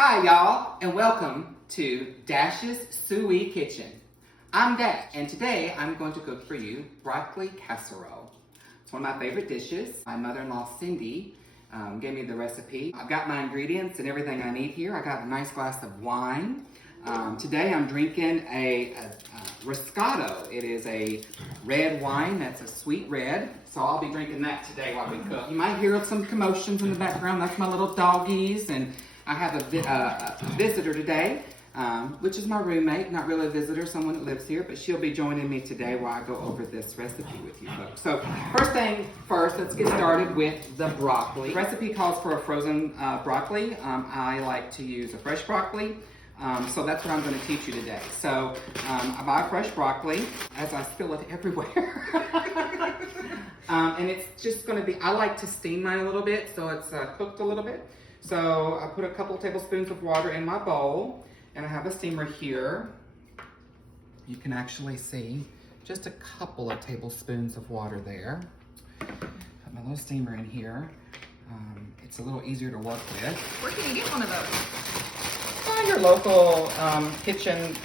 Hi y'all, and welcome to Dash's Sooui Kitchen. I'm Dash, and today I'm going to cook for you broccoli casserole. It's one of my favorite dishes. My mother-in-law Cindy gave me the recipe. I've got my ingredients and everything I need here. I got a nice glass of wine. Today I'm drinking a Riscato. It is a red wine that's a sweet red, so I'll be drinking that today while we cook. You might hear some commotions in the background. That's my little doggies, and I have a visitor today, which is my roommate, not really a visitor, someone that lives here, but she'll be joining me today while I go over this recipe with you folks. So first thing first, let's get started with the broccoli. The recipe calls for a frozen broccoli. I like to use a fresh broccoli. So that's what I'm going to teach you today. So I buy fresh broccoli as I spill it everywhere. And it's just going to be, I like to steam mine a little bit so it's cooked a little bit. So I put a couple of tablespoons of water in my bowl, and I have a steamer here. You can actually see just a couple of tablespoons of water there. Put my little steamer in here. It's a little easier to work with. Where can you get one of those? Your local kitchen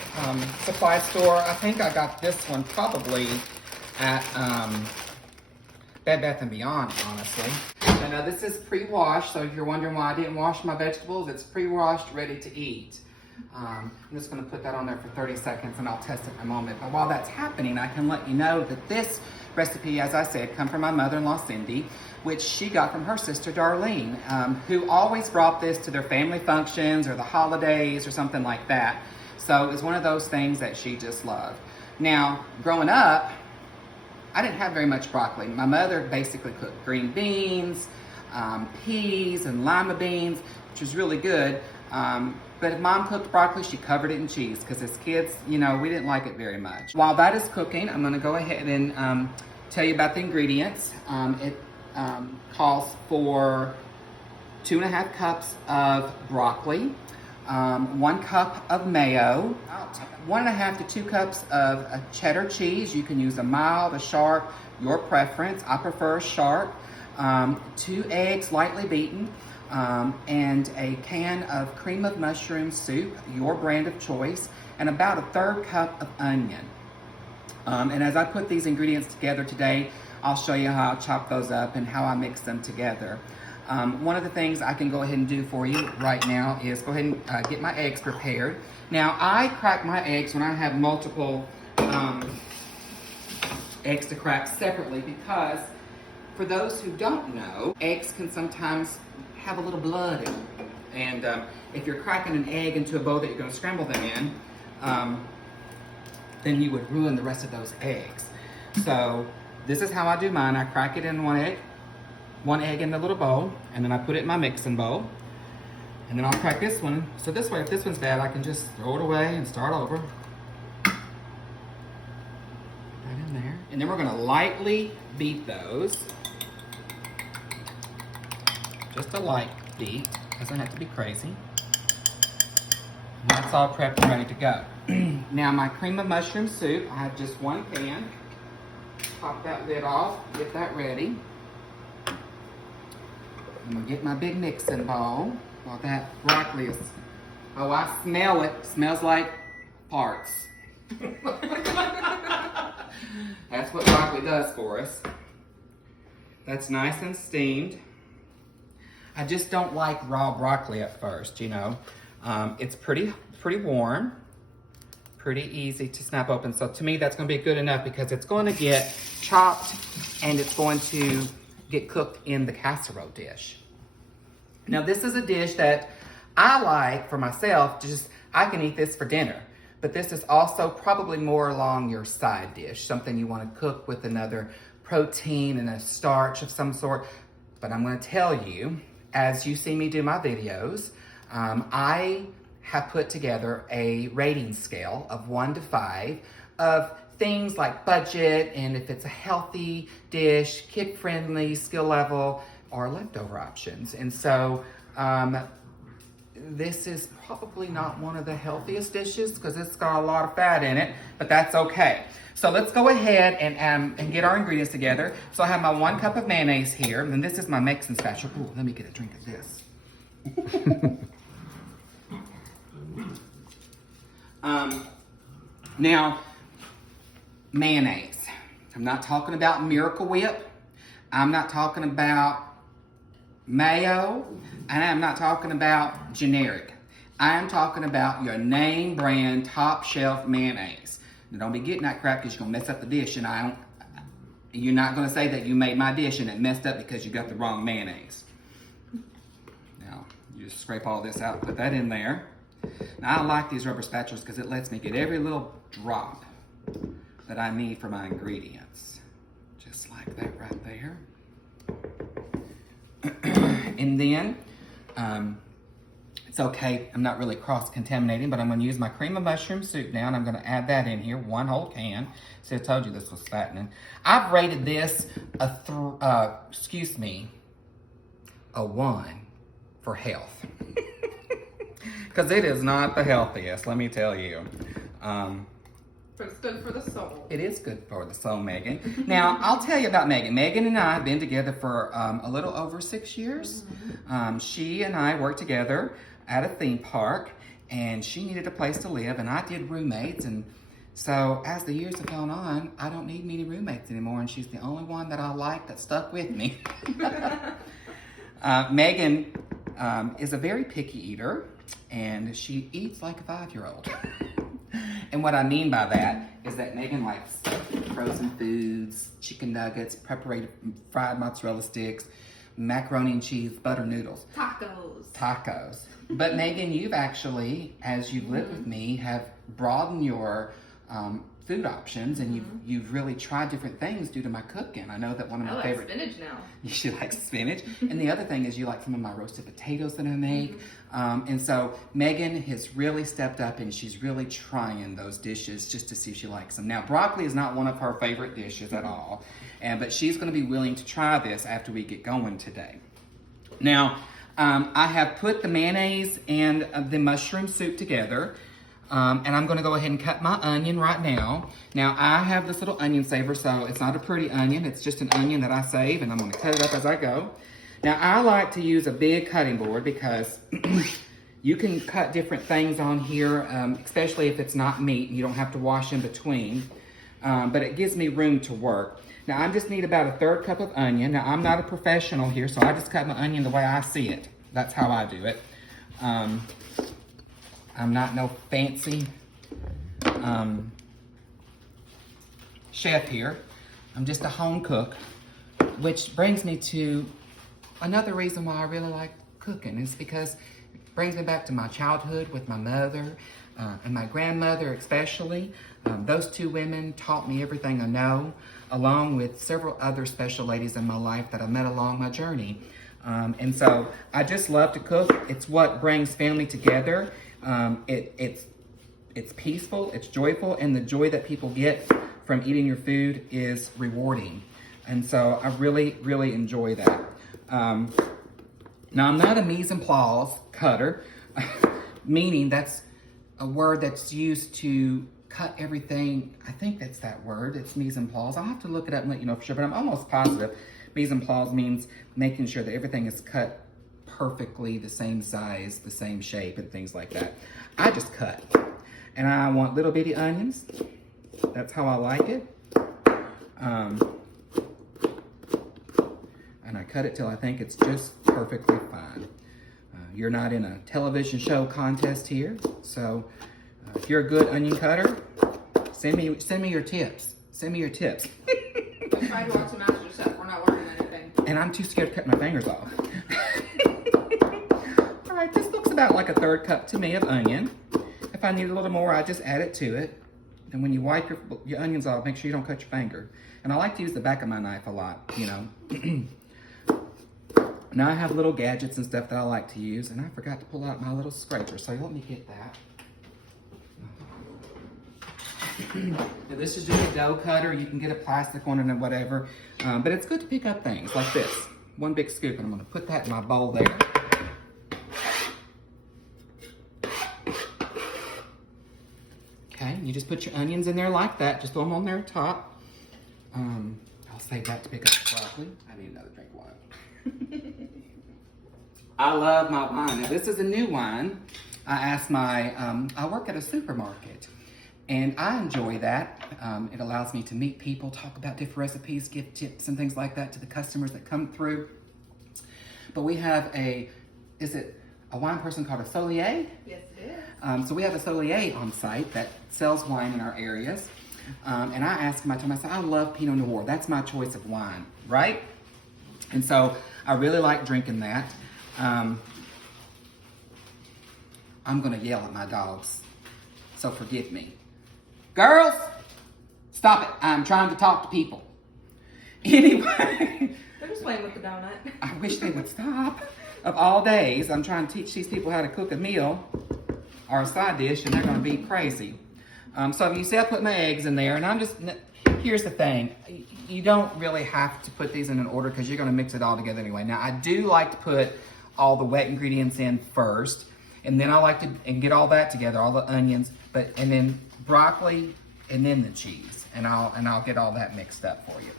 supply store. I think I got this one probably at Bed Bath & Beyond, honestly. So now this is pre-washed, so if you're wondering why I didn't wash my vegetables, it's pre-washed, ready to eat. I'm just gonna put that on there for 30 seconds and I'll test it in a moment. But while that's happening, I can let you know that this recipe, as I said, come from my mother-in-law, Cindy, which she got from her sister, Darlene, who always brought this to their family functions or the holidays or something like that. So it was one of those things that she just loved. Now, growing up, I didn't have very much broccoli. My mother basically cooked green beans, peas, and lima beans, which was really good. But if Mom cooked broccoli, she covered it in cheese because as kids, you know, we didn't like it very much. While that is cooking, I'm gonna go ahead and tell you about the ingredients. It calls for 2.5 cups of broccoli, 1 cup of mayo, 1.5 to 2 cups of cheddar cheese. You can use a mild, a sharp, your preference. I prefer sharp. 2 eggs lightly beaten. And a can of cream of mushroom soup, your brand of choice, and about 1/3 cup of onion. And as I put these ingredients together today, I'll show you how I chop those up and how I mix them together. One of the things I can go ahead and do for you right now is go ahead and get my eggs prepared. Now, I crack my eggs when I have multiple eggs to crack separately because for those who don't know, eggs can sometimes have a little blood in them. And if you're cracking an egg into a bowl that you're going to scramble them in, then you would ruin the rest of those eggs. So this is how I do mine. I crack it in one egg in the little bowl, and then I put it in my mixing bowl. And then I'll crack this one. So this way, if this one's bad, I can just throw it away and start over. Right in there. And then we're going to lightly beat those. Just a light beat, doesn't have to be crazy. And that's all prepped and ready to go. Now my cream of mushroom soup, I have just 1 can. Pop that lid off, get that ready. I'm gonna get my big mixing bowl while that broccoli is, oh, I smell it. Smells like parts. That's what broccoli does for us. That's nice and steamed. I just don't like raw broccoli at first, you know. It's pretty warm, pretty easy to snap open. So to me, that's gonna be good enough because it's going to get chopped and it's going to get cooked in the casserole dish. Now this is a dish that I like for myself, I can eat this for dinner. But this is also probably more along your side dish, something you wanna cook with another protein and a starch of some sort. But I'm gonna tell you, as you see me do my videos, I have put together a rating scale of 1 to 5 of things like budget and if it's a healthy dish, kid-friendly, skill level, or leftover options. And so this is probably not one of the healthiest dishes because it's got a lot of fat in it, but that's okay. So let's go ahead and get our ingredients together. So I have my 1 cup of mayonnaise here, and this is my mixing spatula. Ooh, let me get a drink of this. Now, mayonnaise. I'm not talking about Miracle Whip. I'm not talking about mayo. And I'm not talking about generic. I am talking about your name brand, top shelf mayonnaise. Now, don't be getting that crap because you're going to mess up the dish. And you're not going to say that you made my dish and it messed up because you got the wrong mayonnaise. Now, you just scrape all this out, put that in there. Now, I like these rubber spatulas because it lets me get every little drop that I need for my ingredients. Just like that right there. And then, it's okay, I'm not really cross-contaminating, but I'm going to use my cream of mushroom soup now, and I'm going to add that in here, 1 whole can. See, I told you this was fattening. I've rated this a 1 for health. Because it is not the healthiest, let me tell you. But it's good for the soul. It is good for the soul, Megan. Now, I'll tell you about Megan. Megan and I have been together for a little over 6 years. She and I worked together at a theme park, and she needed a place to live, and I did roommates. And so as the years have gone on, I don't need many roommates anymore, and she's the only one that I like that stuck with me. Megan is a very picky eater, and she eats like a 5-year-old. And what I mean by that is that Megan likes frozen foods, chicken nuggets, fried mozzarella sticks, macaroni and cheese, butter noodles. Tacos. But Megan, you've actually, as you've lived with me, have broadened your food options, and you've really tried different things due to my cooking. I know that one of my favorite... I like spinach now. You like spinach. And the other thing is you like some of my roasted potatoes that I make. And so Megan has really stepped up, and she's really trying those dishes just to see if she likes them. Now, broccoli is not one of her favorite dishes at all, but she's going to be willing to try this after we get going today. Now, I have put the mayonnaise and the mushroom soup together. And I'm going to go ahead and cut my onion right now. Now, I have this little onion saver, so it's not a pretty onion. It's just an onion that I save, and I'm going to cut it up as I go. Now, I like to use a big cutting board because you can cut different things on here, especially if it's not meat and you don't have to wash in between. But it gives me room to work. Now, I just need about a 1/3 cup of onion. Now, I'm not a professional here, so I just cut my onion the way I see it. That's how I do it. I'm not no fancy chef here. I'm just a home cook, which brings me to another reason why I really like cooking. Is because it brings me back to my childhood with my mother and my grandmother especially. Those 2 women taught me everything I know, along with several other special ladies in my life that I met along my journey. And so I just love to cook. It's what brings family together. It's peaceful, it's joyful, and the joy that people get from eating your food is rewarding. And so I really, really enjoy that. Now, I'm not a mise en place cutter, meaning that's a word that's used to cut everything. I think that's that word. It's mise en place. I'll have to look it up and let you know for sure, but I'm almost positive. Mise en place means making sure that everything is cut perfectly the same size, the same shape, and things like that. I just cut. And I want little bitty onions. That's how I like it. And I cut it till I think it's just perfectly fine. You're not in a television show contest here, so if you're a good onion cutter, send me your tips. Send me your tips. I'm trying to watch the Master Chef. We're not learning anything. And I'm too scared to cut my fingers off. All right, this looks about like a 1/3 cup to me of onion. If I need a little more, I just add it to it. And when you wipe your onions off, make sure you don't cut your finger. And I like to use the back of my knife a lot, you know. Now I have little gadgets and stuff that I like to use, and I forgot to pull out my little scraper, so let me get that. Now this is just a dough cutter. You can get a plastic one or whatever, but it's good to pick up things like this. 1 big scoop, and I'm gonna put that in my bowl there. Okay, you just put your onions in there like that. Just throw them on there top. I'll save that to pick up the broccoli. I need another drink of wine. I love my wine. Now this is a new wine. I asked I work at a supermarket, and I enjoy that. It allows me to meet people, talk about different recipes, give tips and things like that to the customers that come through. But we have is it a wine person called a sommelier? Yes, it is. So we have a sommelier on site that sells wine in our areas. And I asked him, I said, I love Pinot Noir. That's my choice of wine, right? And so I really like drinking that. I'm gonna yell at my dogs, so forgive me. Girls, stop it. I'm trying to talk to people. Anyway. They're just playing with the donut. I wish they would stop. Of all days, I'm trying to teach these people how to cook a meal or a side dish, and they're gonna be crazy. So you see I put my eggs in there, and here's the thing. You don't really have to put these in an order because you're gonna mix it all together anyway. Now, I do like to put all the wet ingredients in first, and then I like to get all that together, all the onions, and then broccoli, and then the cheese, and I'll get all that mixed up for you.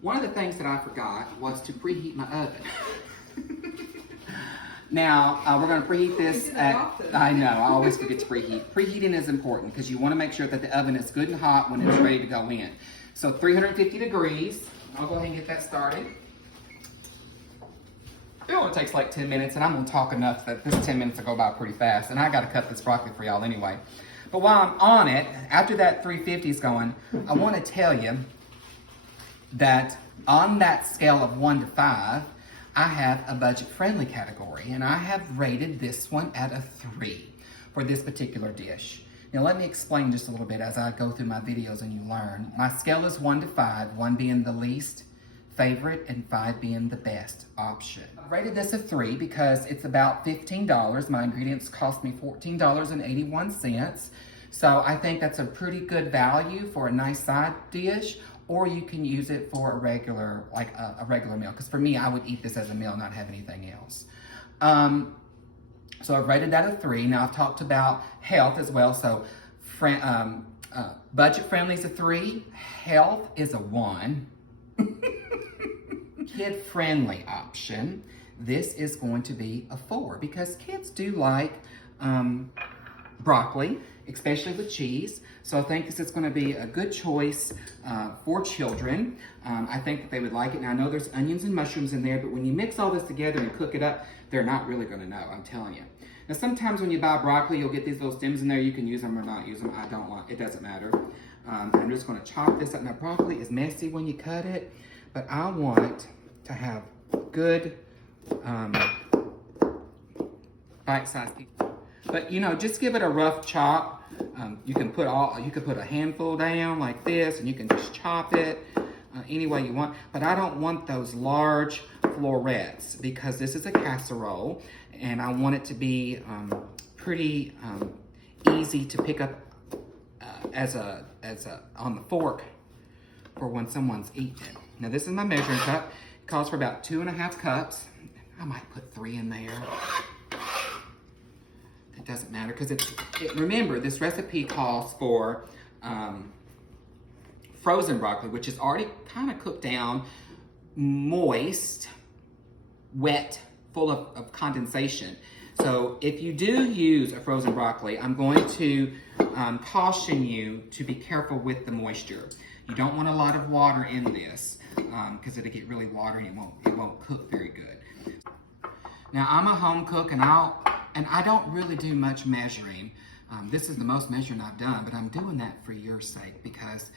One of the things that I forgot was to preheat my oven. Now, we're going to preheat this I know, I always forget to preheat. Preheating is important because you want to make sure that the oven is good and hot when it's ready to go in. So 350 degrees. I'll go ahead and get that started. It only takes like 10 minutes, and I'm going to talk enough that this 10 minutes will go by pretty fast, and I got to cut this broccoli for y'all anyway. But while I'm on it, after that 350 is going, I want to tell you that on that scale of 1 to 5, I have a budget-friendly category, and I have rated this one at a 3 for this particular dish. Now, let me explain just a little bit as I go through my videos and you learn. My scale is 1 to 5, 1 being the least favorite and 5 being the best option. I rated this a 3 because it's about $15. My ingredients cost me $14.81. So I think that's a pretty good value for a nice side dish, or you can use it for a regular, a regular meal. Because for me, I would eat this as a meal, not have anything else. So I've rated that a 3. Now I've talked about health as well. So budget friendly is a 3. Health is a 1. Kid friendly option. This is going to be a 4 because kids do like broccoli, especially with cheese. So I think this is going to be a good choice for children. I think that they would like it. Now I know there's onions and mushrooms in there, but when you mix all this together and cook it up, they're not really going to know, I'm telling you. Now sometimes when you buy broccoli, you'll get these little stems in there. You can use them or not use them. It doesn't matter. I'm just going to chop this up. Now broccoli is messy when you cut it, but I want to have good bite-sized pieces. But just give it a rough chop. You can put a handful down like this, and you can just chop it any way you want. But I don't want those large florets because this is a casserole, and I want it to be pretty easy to pick up as on the fork for when someone's eating it. Now this is my measuring cup. It calls for about 2.5 cups. I might put 3 in there. It doesn't matter because remember, this recipe calls for frozen broccoli, which is already kind of cooked down, moist, wet, full of condensation. So if you do use a frozen broccoli, I'm going to caution you to be careful with the moisture. You don't want a lot of water in this because it'll get really watery and it won't cook very good. Now I'm a home cook, and I don't really do much measuring. This is the most measuring I've done, but I'm doing that for your sake because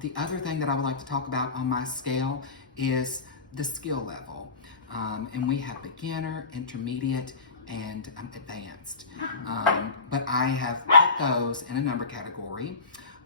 the other thing that I would like to talk about on my scale is the skill level. And we have beginner, intermediate, and advanced. But I have put those in a number category.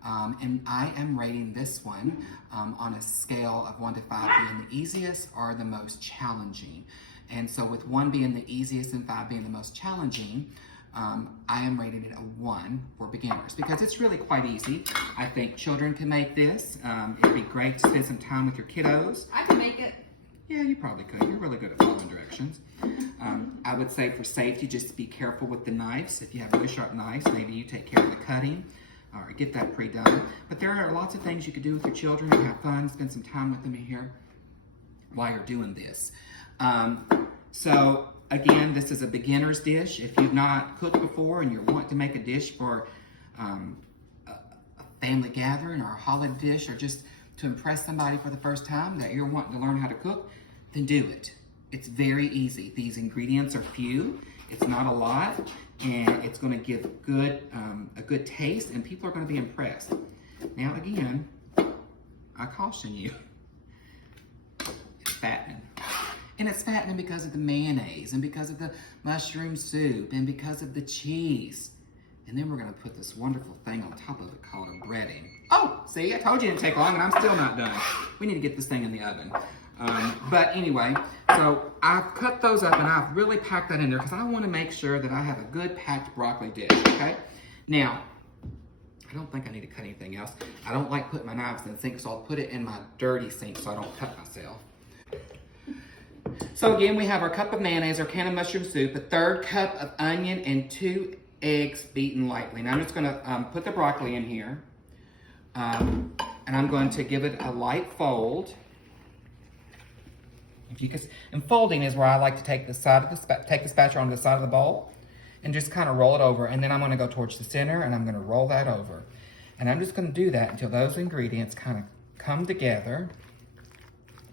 And I am rating this one on a scale of 1 to 5 being the easiest or the most challenging. And so with 1 being the easiest and 5 being the most challenging, I am rating it a 1 for beginners because it's really quite easy. I think children can make this. It'd be great to spend some time with your kiddos. I can make it. Yeah, you probably could. You're really good at following directions. I would say for safety, just be careful with the knives. If you have really sharp knives, maybe you take care of the cutting or get that pre-done. But there are lots of things you could do with your children and have fun, spend some time with them in here while you're doing this. So again, this is a beginner's dish. If you've not cooked before and you want to make a dish for a family gathering or a holiday dish, or just to impress somebody for the first time that you're wanting to learn how to cook, then do it. It's very easy. These ingredients are few. It's not a lot, and it's going to give a good taste, and people are going to be impressed. Now, again, I caution you, it's fattening. And it's fattening because of the mayonnaise, and because of the mushroom soup, and because of the cheese. And then we're going to put this wonderful thing on top of it called a breading. Oh, see, I told you it didn't take long, and I'm still not done. We need to get this thing in the oven. But anyway, so I've cut those up, and I've really packed that in there because I want to make sure that I have a good packed broccoli dish, okay? Now, I don't think I need to cut anything else. I don't like putting my knives in the sink, so I'll put it in my dirty sink so I don't cut myself. So again, we have our cup of mayonnaise, our can of mushroom soup, a third cup of onion, and 2 eggs beaten lightly. Now I'm just gonna put the broccoli in here, and I'm going to give it a light fold. If you can, and folding is where I like to take the side of the take the spatula on the side of the bowl, and just kind of roll it over. And then I'm gonna go towards the center, and I'm gonna roll that over. And I'm just gonna do that until those ingredients kind of come together,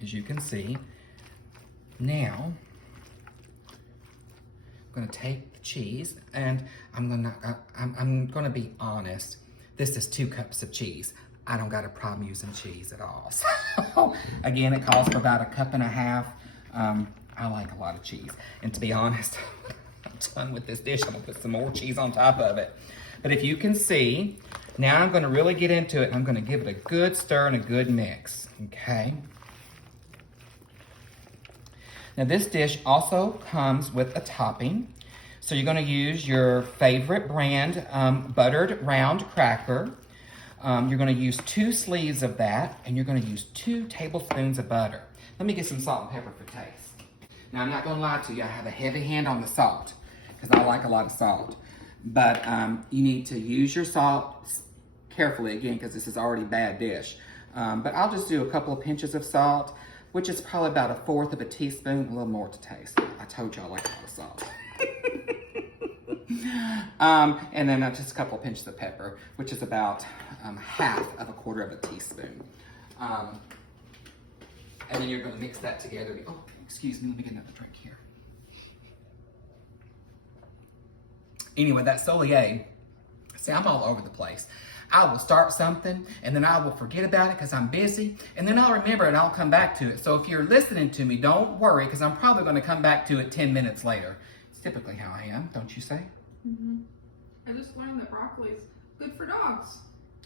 as you can see. Now, I'm gonna take the cheese, and I'm gonna be honest. This is 2 cups of cheese. I don't got a problem using cheese at all. So, again, it calls for about 1.5 cups. I like a lot of cheese. And to be honest, I'm done with this dish. I'm gonna put some more cheese on top of it. But if you can see, now I'm gonna really get into it, and I'm gonna give it a good stir and a good mix, okay? Now this dish also comes with a topping. So you're gonna use your favorite brand buttered round cracker. You're gonna use 2 sleeves of that, and you're gonna use 2 tablespoons of butter. Let me get some salt and pepper for taste. Now I'm not gonna lie to you, I have a heavy hand on the salt, because I like a lot of salt. But you need to use your salt carefully, again, because this is already a bad dish. But I'll just do a couple of pinches of salt, which is probably about 1/4 of a teaspoon, a little more to taste. I told you I like a lot of salt. And then just a couple of pinches of pepper, which is about 1/2 of a teaspoon. And then you're gonna mix that together. Oh, excuse me, let me get another drink here. Anyway, that Sooui, see, I'm all over the place. I will start something, and then I will forget about it because I'm busy, and then I'll remember it and I'll come back to it. So if you're listening to me, don't worry, because I'm probably going to come back to it 10 minutes later. It's typically how I am, don't you say? Mm-hmm. I just learned that broccoli is good for dogs.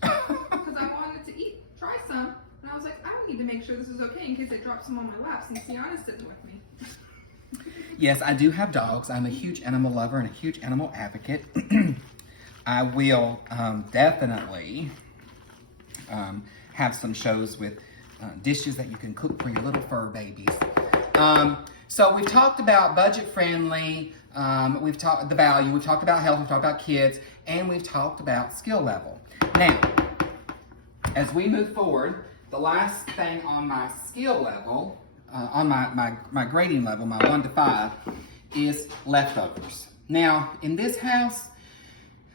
Because I wanted to try some, and I was like, I don't need to make sure this is okay in case I drop some on my lap since Tiana's sitting with me. Yes, I do have dogs. I'm a huge animal lover and a huge animal advocate. I will definitely have some shows with dishes that you can cook for your little fur babies. So we've talked about budget friendly, we've talked the value, we've talked about health, we've talked about kids, and we've talked about skill level. Now, as we move forward, the last thing on my skill level, on my grading level, my 1 to 5, is leftovers. Now, in this house,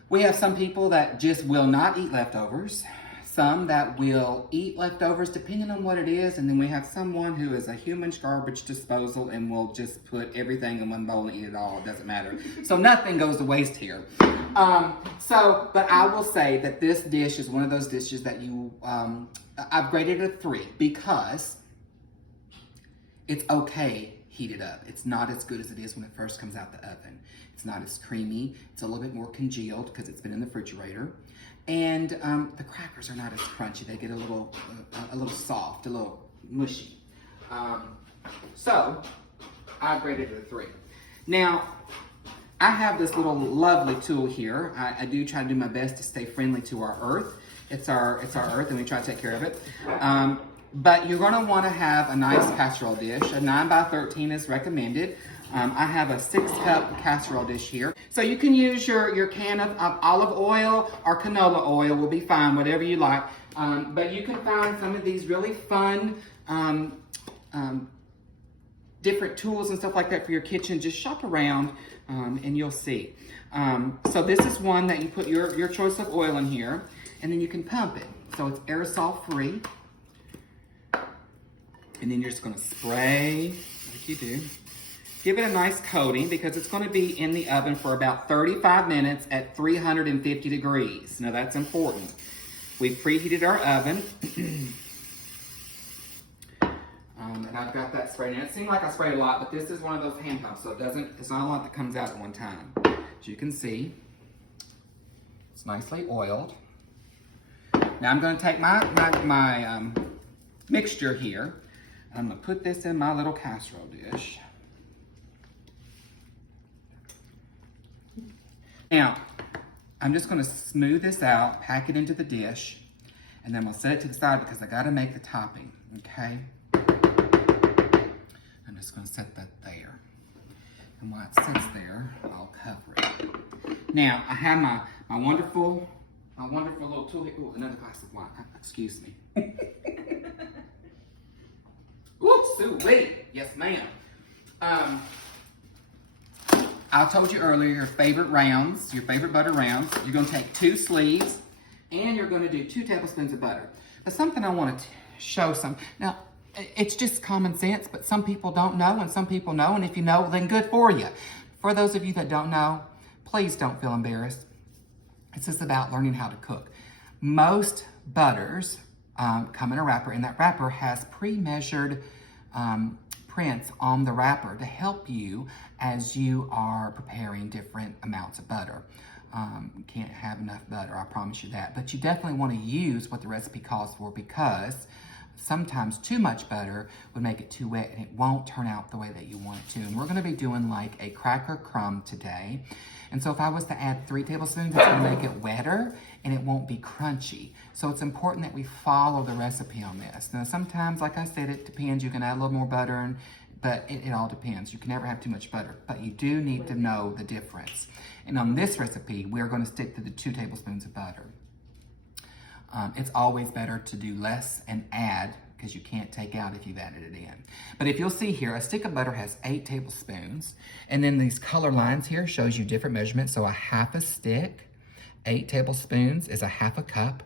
we have some people that just will not eat leftovers, some that will eat leftovers depending on what it is, and then we have someone who is a human garbage disposal and will just put everything in one bowl and eat it all. It doesn't matter. So nothing goes to waste here. But I will say that this dish is one of those dishes that I've graded it a 3 because it's okay heated up. It's not as good as it is when it first comes out the oven. It's not as creamy. It's a little bit more congealed because it's been in the refrigerator. And the crackers are not as crunchy. They get a little soft, a little mushy. So I graded it a 3. Now, I have this little lovely tool here. I do try to do my best to stay friendly to our earth. It's our earth, and we try to take care of it. But you're going to want to have a nice casserole dish. A 9 by 13 is recommended. I have a 6-cup casserole dish here. So you can use your can of olive oil or canola oil will be fine, whatever you like. But you can find some of these really fun different tools and stuff like that for your kitchen, just shop around and you'll see. So this is one that you put your choice of oil in here, and then you can pump it. So it's aerosol free. And then you're just gonna spray like you do. Give it a nice coating because it's gonna be in the oven for about 35 minutes at 350 degrees. Now that's important. We've preheated our oven. And I've got that sprayed in. It seemed like I sprayed a lot, but this is one of those hand pumps, so it's not a lot that comes out at one time. As you can see, it's nicely oiled. Now I'm gonna take my mixture here. I'm gonna put this in my little casserole dish. Now, I'm just gonna smooth this out, pack it into the dish, and then we'll set it to the side because I gotta make the topping, okay? I'm just gonna set that there. And while it sits there, I'll cover it. Now, I have my wonderful little tool here. Ooh, another glass of wine, excuse me. Ooh, Sooui, yes ma'am. I told you earlier your favorite rounds, your favorite butter rounds. You're gonna take 2 sleeves and you're gonna do 2 tablespoons of butter. But something I wanna show some. Now, it's just common sense, but some people don't know and some people know, and if you know, then good for you. For those of you that don't know, please don't feel embarrassed. It's just about learning how to cook. Most butters come in a wrapper, and that wrapper has pre-measured prints on the wrapper to help you as you are preparing different amounts of butter. You can't have enough butter, I promise you that. But you definitely want to use what the recipe calls for, because sometimes too much butter would make it too wet and it won't turn out the way that you want it to. And we're gonna be doing like a cracker crumb today. And so if I was to add 3 tablespoons, it's gonna make it wetter and it won't be crunchy. So it's important that we follow the recipe on this. Now sometimes, like I said, it depends. You can add a little more butter, but it all depends. You can never have too much butter, but you do need to know the difference. And on this recipe, we're gonna stick to the 2 tablespoons of butter. It's always better to do less and add, because you can't take out if you've added it in. But if you'll see here, a stick of butter has 8 tablespoons. And then these color lines here shows you different measurements. So a half a stick, 8 tablespoons is a half a cup,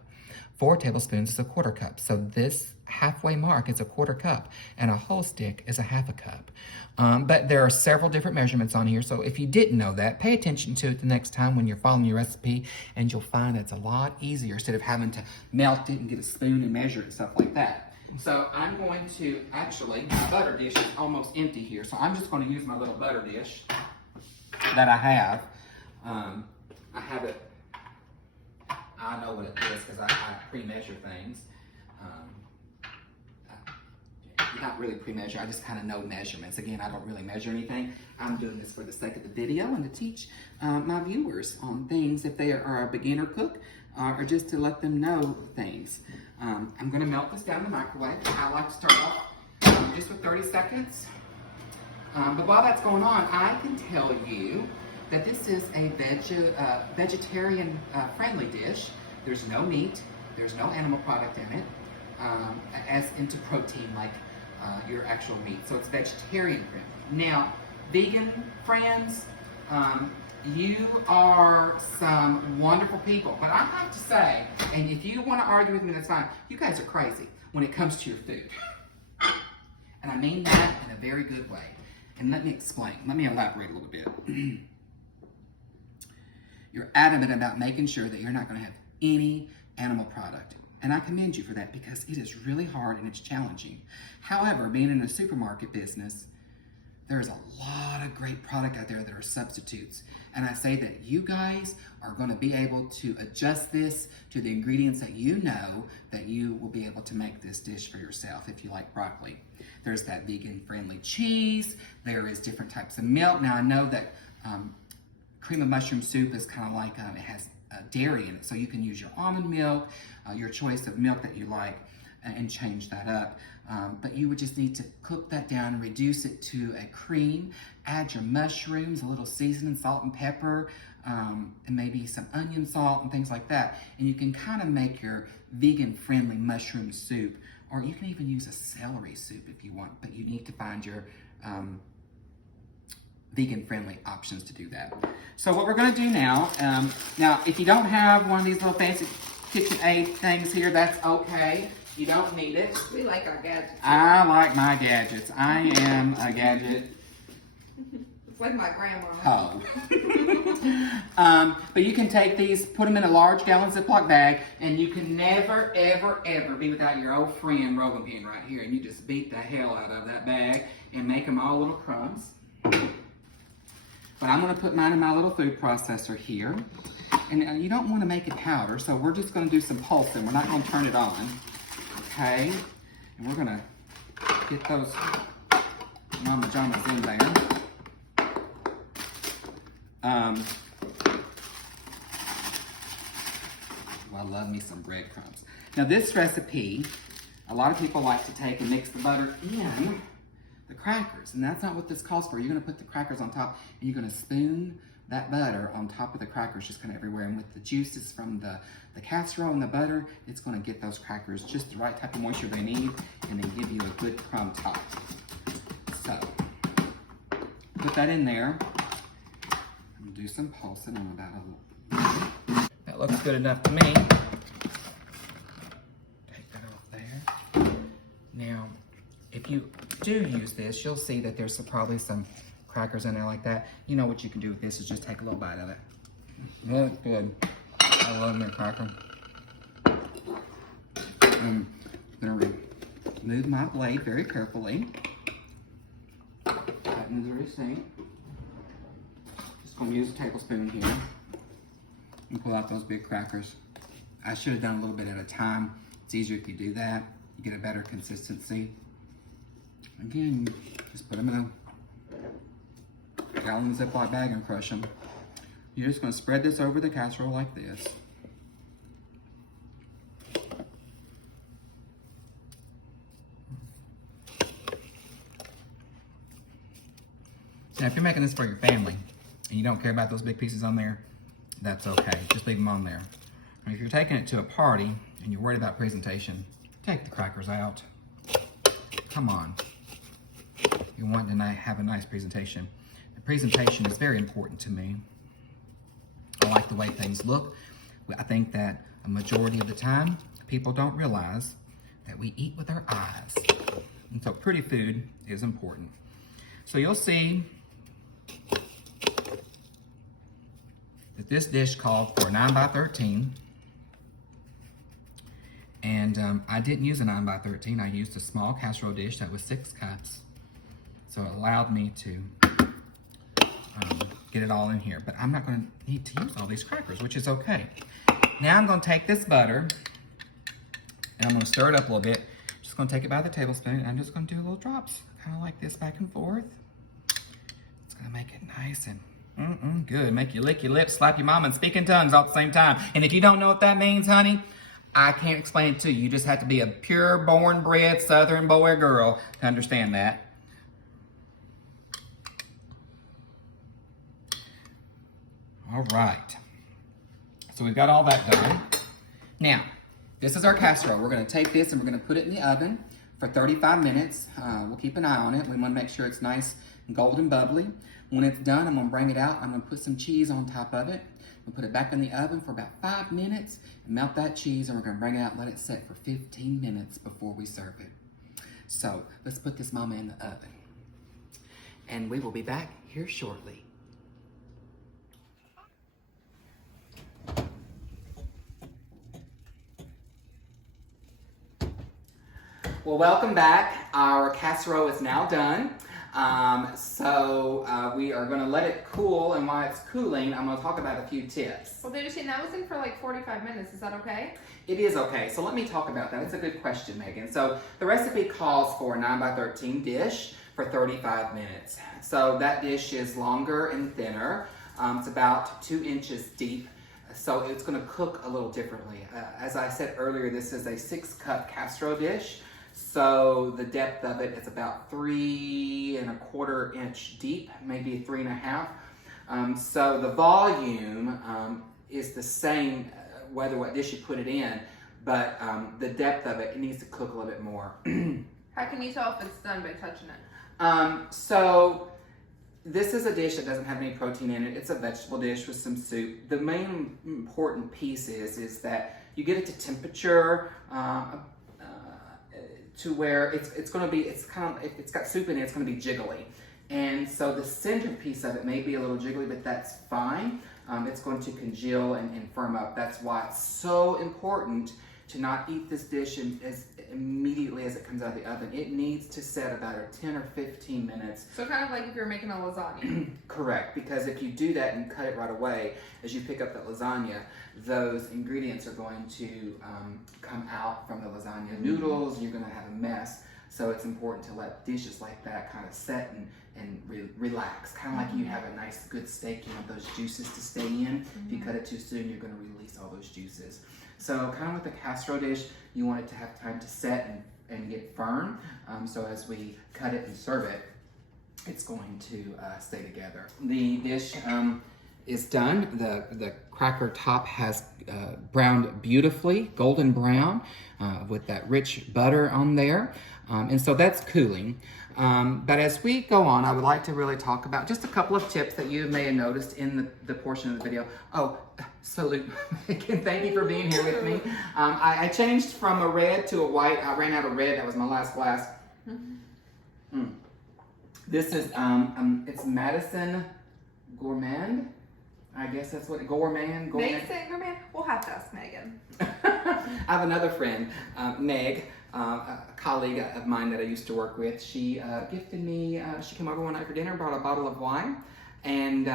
4 tablespoons is a quarter cup. So this halfway mark is a quarter cup, and a whole stick is a half a cup. But there are several different measurements on here, so if you didn't know that, pay attention to it the next time when you're following your recipe, and you'll find it's a lot easier instead of having to melt it and get a spoon and measure it and stuff like that. So I'm going to, actually, my butter dish is almost empty here, so I'm just going to use my little butter dish that I have. I have it, I know what it is because I pre-measure things. Not really pre-measure, I just kind of know measurements. Again, I don't really measure anything. I'm doing this for the sake of the video and to teach my viewers on things if they are a beginner cook or just to let them know things. I'm gonna melt this down in the microwave. I like to start off just with 30 seconds. But while that's going on, I can tell you that this is a vegetarian friendly dish. There's no meat, there's no animal product in it, as into protein like your actual meat. So it's vegetarian friendly. Now, vegan friends, you are some wonderful people. But I have to say, and if you want to argue with me, that's fine. You guys are crazy when it comes to your food. And I mean that in a very good way. And let me explain. Let me elaborate a little bit. You're adamant about making sure that you're not going to have any animal product. And I commend you for that because it is really hard and it's challenging. However, being in a supermarket business, there's a lot of great product out there that are substitutes. And I say that you guys are going to be able to adjust this to the ingredients that you know that you will be able to make this dish for yourself if you like broccoli. There's that vegan-friendly cheese. There is different types of milk. Now, I know that cream of mushroom soup is kind of like, it has dairy in it. So you can use your almond milk, your choice of milk that you like, and change that up. But you would just need to cook that down and reduce it to a cream. Add your mushrooms, a little seasoning, salt and pepper, and maybe some onion salt and things like that. And you can kind of make your vegan-friendly mushroom soup, or you can even use a celery soup if you want, but you need to find your vegan-friendly options to do that. So what we're gonna do now, now if you don't have one of these little fancy KitchenAid things here, that's okay. You don't need it. We like our gadgets. I like my gadgets. I am a gadget. It's like my grandma. Oh. But you can take these, put them in a large gallon Ziploc bag, and you can never, ever, ever be without your old friend rolling pin right here. And you just beat the hell out of that bag and make them all little crumbs. But I'm gonna put mine in my little food processor here. And you don't wanna make it powder, so we're just gonna do some pulsing. We're not gonna turn it on, okay? And we're gonna get those Mama Jamas in there. Well, I love me some breadcrumbs. Now this recipe, a lot of people like to take and mix the butter in the crackers, and that's not what this calls for. You're gonna put the crackers on top, and you're gonna spoon that butter on top of the crackers just kind of everywhere. And with the juices from the casserole and the butter, it's gonna get those crackers just the right type of moisture they need, and then give you a good crumb top. So, put that in there. Do some pulsing on about a little. That looks good enough to me. Take that off there. Now, if you do use this, you'll see that there's probably some crackers in there like that. You know what you can do with this is just take a little bite of it. That's good. I love my cracker. I'm gonna remove my blade very carefully. Right into the receipt. I'm gonna use a tablespoon here and pull out those big crackers. I should have done a little bit at a time. It's easier if you do that. You get a better consistency. Again, just put them in a gallon Ziploc bag and crush them. You're just gonna spread this over the casserole like this. Now, if you're making this for your family, and you don't care about those big pieces on there, that's okay. Just leave them on there. And if you're taking it to a party and you're worried about presentation, take the crackers out. Come on. You want to have a nice presentation. The presentation is very important to me. I like the way things look. I think that a majority of the time, people don't realize that we eat with our eyes. And so pretty food is important. So you'll see that this dish called for 9 by 13, and I didn't use a 9 by 13. I used a small casserole dish that was 6 cups, so it allowed me to get it all in here. But I'm not going to need to use all these crackers, which is okay. Now I'm going to take this butter and I'm going to stir it up a little bit. Just going to take it by the tablespoon, and I'm just going to do little drops, kind of like this, back and forth. It's going to make it nice and good. Make you lick your lips, slap your mama, and speak in tongues all at the same time. And if you don't know what that means, honey, I can't explain it to you. You just have to be a pure, born-bred Southern boy or girl to understand that. All right. So we've got all that done. Now, this is our casserole. We're going to take this and we're going to put it in the oven for 35 minutes. We'll keep an eye on it. We want to make sure it's nice and golden bubbly. When it's done, I'm going to bring it out. I'm going to put some cheese on top of it. We'll put it back in the oven for about 5 minutes and melt that cheese, and we're going to bring it out and let it set for 15 minutes before we serve it. So let's put this mama in the oven. And we will be back here shortly. Well, welcome back. Our casserole is now done. We are going to let it cool, and while it's cooling, I'm going to talk about a few tips. Well, they're just saying that was in for like 45 minutes. Is that okay? It is okay. So let me talk about that. It's a good question, Megan. So the recipe calls for a 9 by 13 dish for 35 minutes. So that dish is longer and thinner. It's about 2 inches deep. So it's going to cook a little differently. As I said earlier, this is a 6-cup casserole dish. So the depth of it is about 3 1/4 inch deep, maybe 3 1/2. So the volume is the same whether what dish you put it in, but the depth of it needs to cook a little bit more. How can you tell if it's done by touching it? So this is a dish that doesn't have any protein in it. It's a vegetable dish with some soup. The main important piece is that you get it to temperature to where it's going to be, it's got soup in it, it's going to be jiggly. And so the center piece of it may be a little jiggly, but that's fine. It's going to congeal and firm up. That's why it's so important to not eat this dish as immediately as it comes out of the oven. It needs to set about 10 or 15 minutes. So kind of like if you're making a lasagna. Correct, because if you do that and cut it right away, as you pick up that lasagna, those ingredients are going to come out from the lasagna noodles. You're going to have a mess. So it's important to let dishes like that kind of set and relax. Kind of like you have a nice good steak, you want those juices to stay in. If you cut it too soon, you're going to release all those juices. So kind of with the casserole dish, you want it to have time to set and get firm. So as we cut it and serve it, it's going to stay together. The dish is done. The cracker top has browned beautifully, golden brown, with that rich butter on there. And so that's cooling. But as we go on, I would like to really talk about just a couple of tips that you may have noticed in the portion of the video. Oh, salute. Again, thank you for being here with me. I changed from a red to a white. I ran out of red. That was my last glass. This is, it's Madison Gourmand. I guess that's what, Gourmand? Meg said gourmand? We'll have to ask Megan. I have another friend, Meg, a colleague of mine that I used to work with. She gifted me, she came over one night for dinner, brought a bottle of wine, and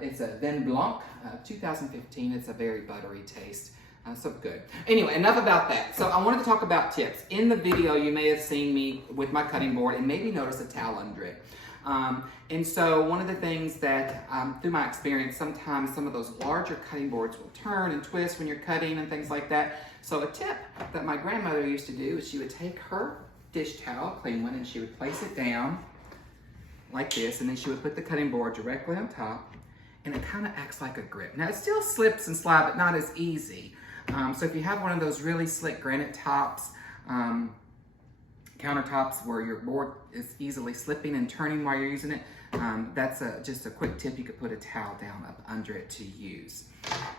it's a Vin Blanc, 2015. It's a very buttery taste. So good. Anyway, enough about that. So I wanted to talk about tips. In the video, you may have seen me with my cutting board and maybe notice a towel under it. And so one of the things that, through my experience, sometimes some of those larger cutting boards will turn and twist when you're cutting and things like that. So a tip that my grandmother used to do is she would take her dish towel, clean one, and she would place it down like this, and then she would put the cutting board directly on top, and it kind of acts like a grip. Now it still slips and slides, but not as easy. So if you have one of those really slick granite tops, countertops where your board is easily slipping and turning while you're using it, that's just a quick tip. You could put a towel down up under it to use.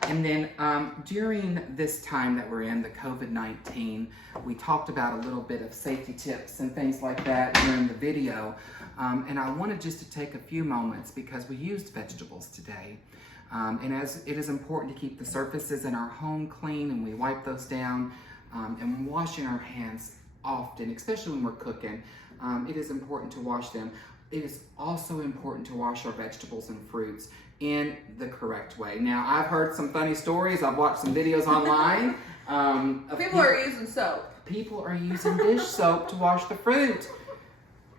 And then during this time that we're in, the COVID-19, we talked about a little bit of safety tips and things like that during the video. And I wanted just to take a few moments because we used vegetables today. And as it is important to keep the surfaces in our home clean, and we wipe those down, and washing our hands often, especially when we're cooking, it is important to wash them. It is also important to wash our vegetables and fruits in the correct way. Now, I've heard some funny stories. I've watched some videos online. People are using soap. People are using dish soap to wash the fruit.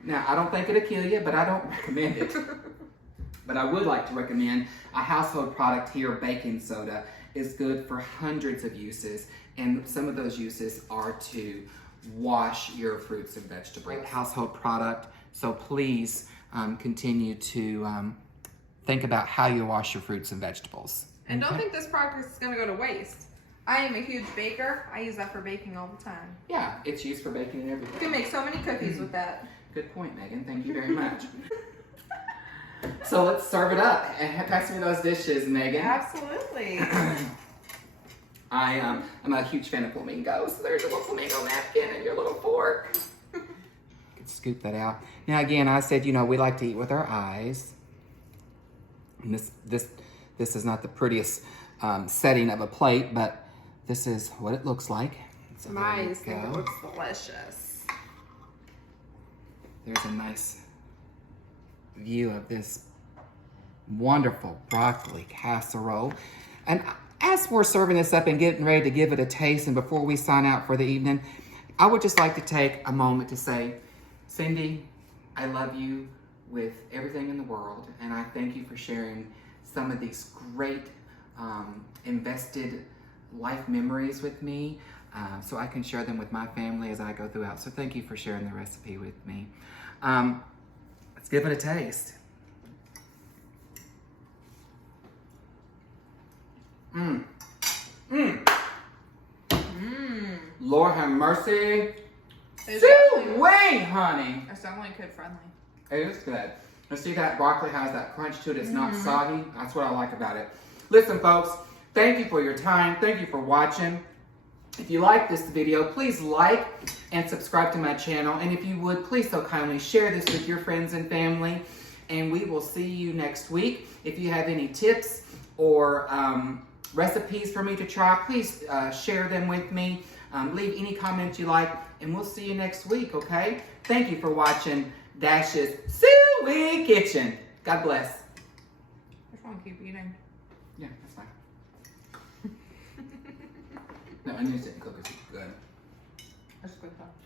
Now, I don't think it'll kill you, but I don't recommend it. But I would like to recommend a household product here, baking soda, is good for hundreds of uses. And some of those uses are to wash your fruits and vegetables. Great household product. So please continue to think about how you wash your fruits and vegetables. And don't think this product is going to go to waste. I am a huge baker. I use that for baking all the time. Yeah, it's used for baking and everything. You can make so many cookies with that. Good point, Megan. Thank you very much. So let's serve it up. And pass me those dishes, Megan. Absolutely. I'm a huge fan of flamingos. So there's your little flamingo napkin and your little fork. Scoop that out. Now again, I said, we like to eat with our eyes. And this is not the prettiest setting of a plate, but this is what it looks like. So My eyes think it looks delicious. There's a nice view of this wonderful broccoli casserole. And as we're serving this up and getting ready to give it a taste, and before we sign out for the evening, I would just like to take a moment to say, Cindy, I love you with everything in the world, and I thank you for sharing some of these great invested life memories with me, so I can share them with my family as I go throughout. So thank you for sharing the recipe with me. Let's give it a taste. Lord have mercy. Sooui, honey. It's definitely kid friendly. It is good. And see that broccoli has that crunch to it. It's not soggy. That's what I like about it. Listen, folks, thank you for your time. Thank you for watching. If you like this video, please like and subscribe to my channel. And if you would, please so kindly share this with your friends and family. And we will see you next week. If you have any tips or recipes for me to try, please share them with me. Leave any comments you like, and we'll see you next week, okay? Thank you for watching Dash's Sooui Kitchen. God bless. I just want to keep eating. Yeah, that's fine. No, onions didn't cook as good. That's good though.